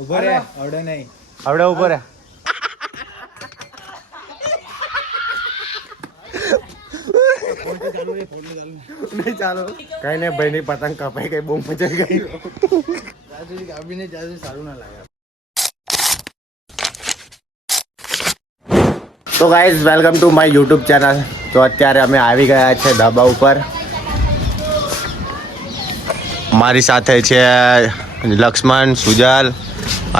ઉભો રે આવડે નહીં આવડે ઉભો રે નહીં ચાલો કઈ નહીં ભાઈ ની પતંગ કપાઈ ગઈ બહુ મજા ગઈ સારું ના લાગે. તો guys welcome to my YouTube channel. તો અત્યારે અમે આવી ગયા છે ધાબા ઉપર. મારી સાથે છે લક્ષ્મણ, સુજલ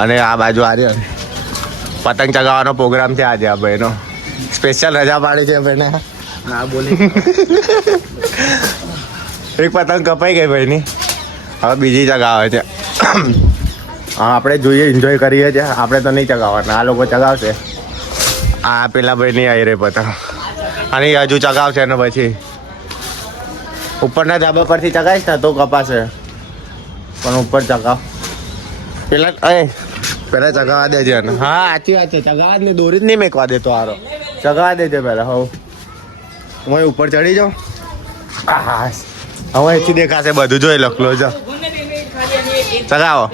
અને આ બાજુ આર્યન. પતંગ ચગાવવાનો પ્રોગ્રામ છે આજે આ ભાઈનો. સ્પેશિયલ રજા પાડી છે ભાઈને. ના બોલી એક પતંગ કપાઈ ગઈ ભાઈની, હવે બીજી ચગાવે છે. હા આપણે જોઈએ, એન્જોય કરીએ છીએ. આપણે તો નહીં ચગાવવાના, આ લોકો ચગાવશે. આ પેલા ભાઈની આવી રહી પતંગ અને હજુ ચગાવશે ને પછી ઉપરના ધાબા પરથી ચગાવીશ ને તો કપાશે. પણ ઉપર ચગાવ પેલા પેલા ચગાવવા દેજે ને. હા સાચી વાત છે, ચગાવવા જ ને, દોરી જ નહીં મેકવા દેતો હારો. ચગાવવા દેજે પેલા. હવ હું ઉપર ચડી જાઉં. હા હવે અહીંથી દેખાશે બધું. જોઈ લો ક્લોઝ ચગાવો.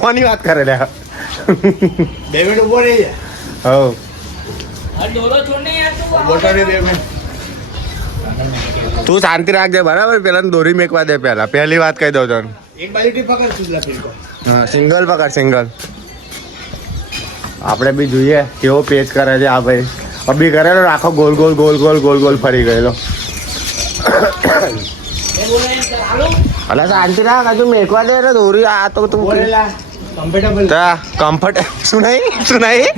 કોની વાત કરે લે? 2 મિનિટ ઉભો રહી જા. હવ બોલતો રહી 2 મિનિટ. તું શાંતિ રાખજે બરાબર. પેલા દોરી મેકવા દે પેલા. પહેલી વાત કહી દઉં તને. એક બાજુથી પકડ સુજલા ફિરકો. હા સિંગલ પકડ, સિંગલ. આપણે બી જોઈએ કેવો પેચ કરે છે આ ભાઈ. અભી કરેલો આખો goal goal goal goal goal goal ફરી ગયેલો. અલા શાંતિ રાખ, હજુ મેકવા દે ને દોરી. આ તો તું બોલેલા કમ્ફર્ટેબલ કમ્ફર્ટ શું નહીં શું નહીં.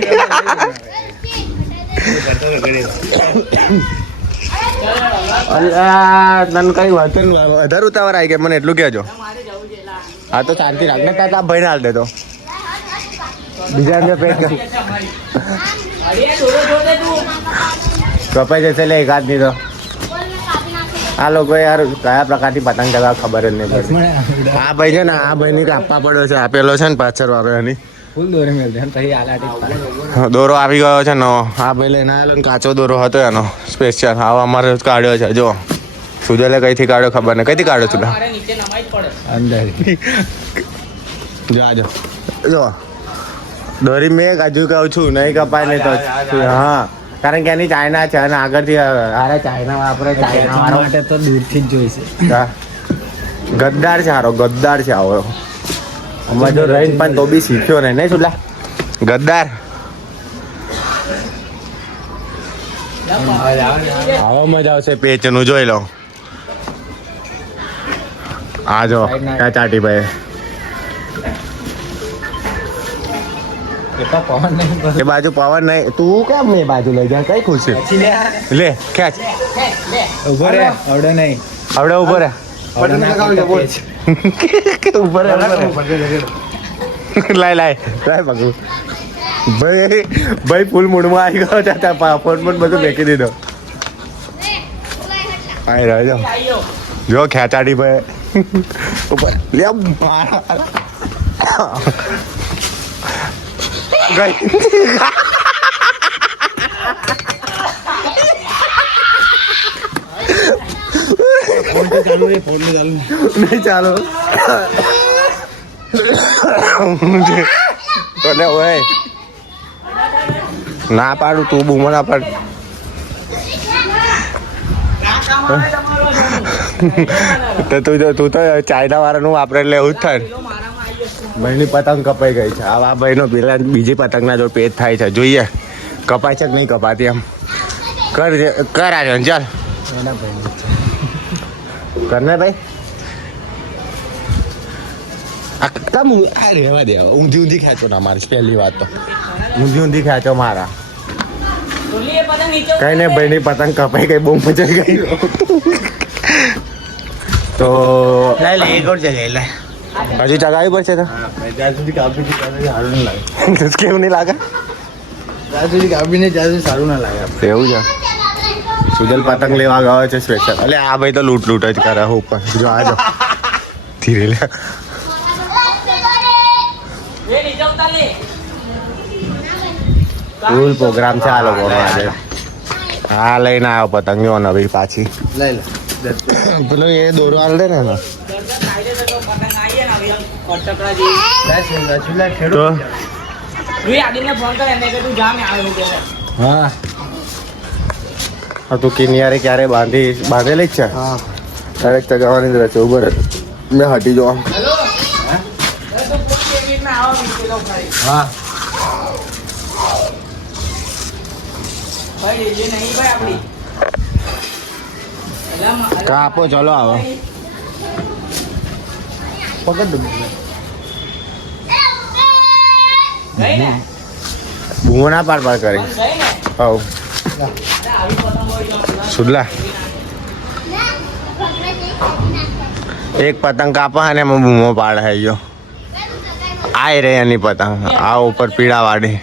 અલ્યા તને કઈ વધારે ઉતાવળ આવી ગયા મને એટલું કહેજો. હા તો શાંતિ રાખ ને કાકા ભાઈ હાલ દે તો બીજા પેક કપાઈ જશે લે એકાદ ની તો. આ લોકો યાર કયા પ્રકારની પતંગ ચગાવ ખબર જ નહીં પડતી. આ ભાઈ છે ને, આ ભાઈ ની કાપવા પડ્યો છે. આપેલો છે ને પાછળ વાળો એની ફૂલ દોરી મેલ દે પછી આલાટી દોરો આવી ગયો છે નો. આ ભાઈ લઈને આવેલો ને કાચો દોરો હતો એનો સ્પેશિયલ. આવો અમારે કાઢ્યો છે. જો સુજલે કઈથી કાઢ્યો ખબર નહીં. કઈથી કાઢ્યો તું અંદર જો આજો જો દોરી મેં હજુ કહું છું નહીં કપાય નહીં તો. હા કારણ કે એની ચાઇના છે અને આગળથી અરે ચાઇના વાપરે. ચાઇના વાળો માટે તો દૂરથી જ જોઈશે. ગદ્દાર છે હારો, ગદ્દાર છે આવો. અમારે જો રહીને પણ તો બી શીખ્યો નહીં સુલા ગદ્દાર. આવો મજા આવશે પેચનું. જોઈ લો આ જો ક્યાં ચાટી ભાઈ. પવન નહીં એ બાજુ પવન નહીં. તું કેમ એ બાજુ લઈ જાય? કઈ ખુશી લે ખેંચ. ઉભો રે આવડે નહીં આવડે ઉભો રે. ઉભો રે લાય લાય લાય પગું. ભાઈ ભાઈ ફૂલ મૂડમાં આવી ગયો છે. ફોન પણ બધું મેકી દીધો. આવી રહ્યો જો ખેંચાડી ભાઈ ઉપર લે મારા ગઈ. નહીં ચાલો તો હોય ના પાડું. તું બૂમો ના પાડ. તું તો ચાઇના વાળાનું વાપરે એટલે એવું જ થાય. ભાઈની પતંગ કપાઈ ગઈ છે. આ ભાઈનો પેલા બીજી પતંગના જો પેચ થાય છે. જોઈએ કપાય છે કે નહીં કપાતી. એમ કર આ ચાલ કરને ભાઈ. આ રહેવા દે. ઊંધી ઊંધી ખેંચો ના મારી. પહેલી વાત તો ઊંધી ઊંધી ખેંચો મારા. કઈ નહીં ભાઈની પતંગ કપાઈ ગઈ બહુ મજા ગઈ. તો હજુ ચગાવી પડશે તો જ્યાં સુધી કાપી સારું ના લાગે. કેવું નહીં લાગે? જ્યાં સુધી કાપીને જ્યાં સુધી સારું ના લાગે. એવું છે. સુજલ પતંગ લેવા ગયો છે સ્પેશિયલ. અલે આ ભાઈ તો લૂંટ લૂંટ જ કરે ઉપર. જો આ જો ધીરે લે. ફૂલ પ્રોગ્રામ છે આ લોકોનો આજે. હા લઈને આવ્યો પતંગ જો નવી પાછી લઈ લે. પેલો એ દોરો હાલ દે ને એનો. તો હા તું કિનિયારે ક્યારે બાંધેલી જ છે હા ડાયરેક્ટ ચગાવવાની જ રહે છે ઉભર મેં હટી જો હા કાપો ચલો આવો પકડ દો બૂમો ના પાડ કરી હવ સુડલા એક પતંગ કાપા અને એમાં બૂમો પાડ હે ગયો આય રે એની પતંગ આ ઉપર પીળા વાડી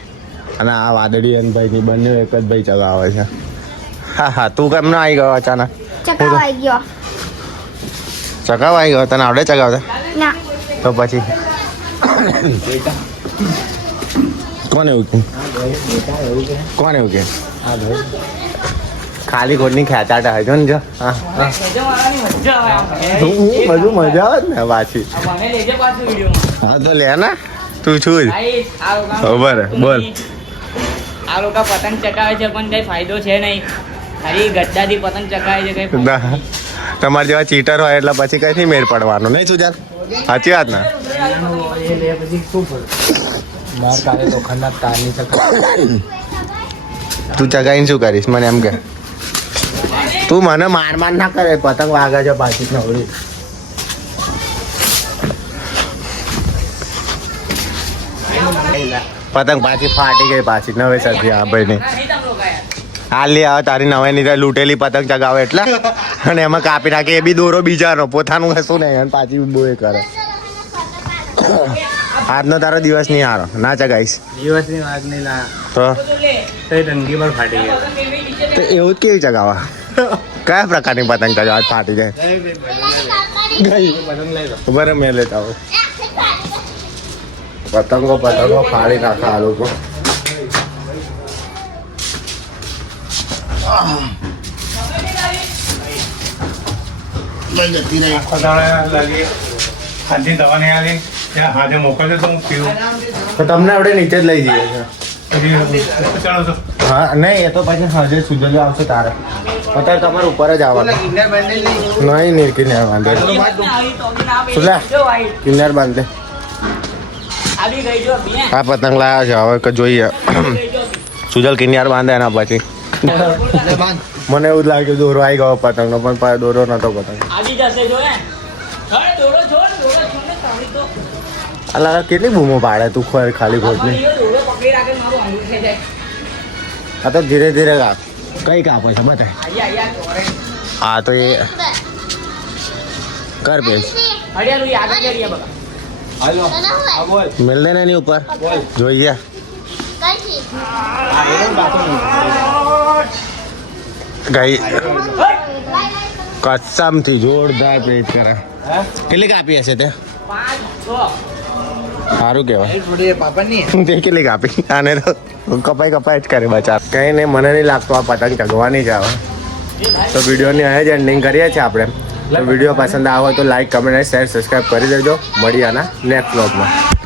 અને આ વાદળી અને ભાઈની બંને એક જ ભાઈ ચગાવે છે હા હા તું કેમ ના આવી ગયો અચાનક ચકાવાઈ ગયો ચગાવ આવી ગયો તને આવડે ચગાવતા ના તો પછી કોને એવું કે કોને એવું કે હા ભાઈ ખાલી ખોટની ખેંચાટા હોય જો ને જો હા બધું મજા આવે ને પાછી હા તો લે ને તું છું જ ખબર બોલ આ લોકો પતંગ ચકાવે છે પણ કઈ ફાયદો છે નહીં ખાલી ગદ્દાથી પતંગ ચકાવે છે કઈ ફાયદો નહીં. તમારા જેવા ચીટર હોય એટલે પછી કઈથી મેળ પડવાનો નહીં સુજાર સાચી વાત ને એ લે પછી શું પડે માર કાલે તો ખંડા તારની ચક્કર તું ચગાઈને શું કરીશ મને એમ કે તું મને માર ના કરે પતંગ વાગે છે પાછી નવરી પતંગ પાછી ફાટી ગઈ પાછી નવેસરથી આ ભાઈની નહીં તમ લોકો યાર. હાલ લે આવે તારી નવે ની લૂંટેલી પતંગ ચગાવે એટલે અને એમાં કાપી નાખે એ બી દોરો બીજાનો પોતાનું કશું નહીં અને પાછી બોય કરે આજનો તારો દિવસ નહીં હારો ના ચગાઈશ દિવસની વાત નહીં ના તો તો લે. તો ટંકી પર ફાટી ગયા પતંગ એવી નીચે તો એવું જ કેવી ચગાવા કયા પ્રકારની પતંગ ચગાવા ફાટી જાય ગઈ પતંગ લઈ લો બરાબર મેં લેતા આવું પતંગો ફાડી નાખા આ લોકો હાથની દવા નહીં આવી ત્યાં હાથે મોકલજો તો હું પીવું તો તમને આપણે નીચે જ લઈ જઈએ છે પછી ચાલો તો હા નહીં એ તો પછી હજે સુજલો આવશે તારે અત્યારે તમારે ઉપર જ આવવાનું કિન્ડર બેન્ડેજ નહીં નહીં નહીં કિનાર બાંધે આવી તો બી ના બે. સુલા. જો ભાઈ કિનાર બાંધે આવી ગઈ જો બે. આ પતંગ લાવ્યા છે હવે કે જોઈએ ગઈ જો સુજલ કિનાર બાંધે એના પછી મને એવું જ લાગ્યું દોરો આવી ગયો પતંગનો પણ પાછો દોરો નતો પતંગ આવી જશે જો હે હવે દોડો છોડ ને તાળી તો અલા કેટલી બૂમો પાડે તું ખાલી ખોટની દોડો પકડી રાખે ને મારું અંગૂઠ થઈ જાય. આ તો ધીરે ધીરે કાપ કઈ કાપો છે બતાય આયા ચોરે હા તો એ કર પેશ હડિયાનું ઈ આગળ કરીએ બકા. હાલો આ બોલ મિલ દે ને એની ઉપર જોઈએ ગઈ કસમથી જોરદાર પેચ કરે હા કેટલી કાપી હશે તે 5 6 સારું કહેવાય થોડી પાપડની તે કેટલી કાપી આને તો કપાઈ જ કરે બચાર કંઈ નહીં મને નહીં લાગતું આ પતંગ ચગવાની જ આવે તો વિડીયોની હવે જ એન્ડિંગ કરીએ છીએ આપણે તો વિડીયો પસંદ આવે તો લાઈક કમેન્ટ શેર સબસ્ક્રાઈબ કરી દેજો મળીએ આના નેક્સ્ટ વ્લોગમાં